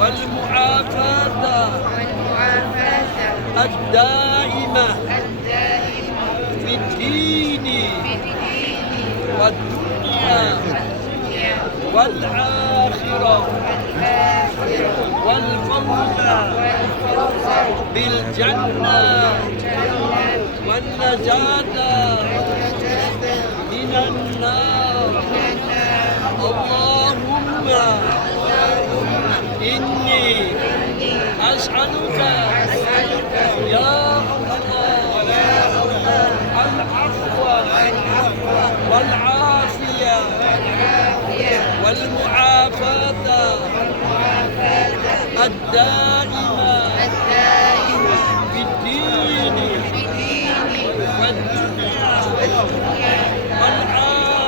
والمعافاة الدائمة في الدين والدنيا والآخرة والفوز بالجنة والنجاة من النار. اللهم إني أسألك يا الله العفو والعافية والمعافاة الدائمة في الدين والدنيا والآخرة.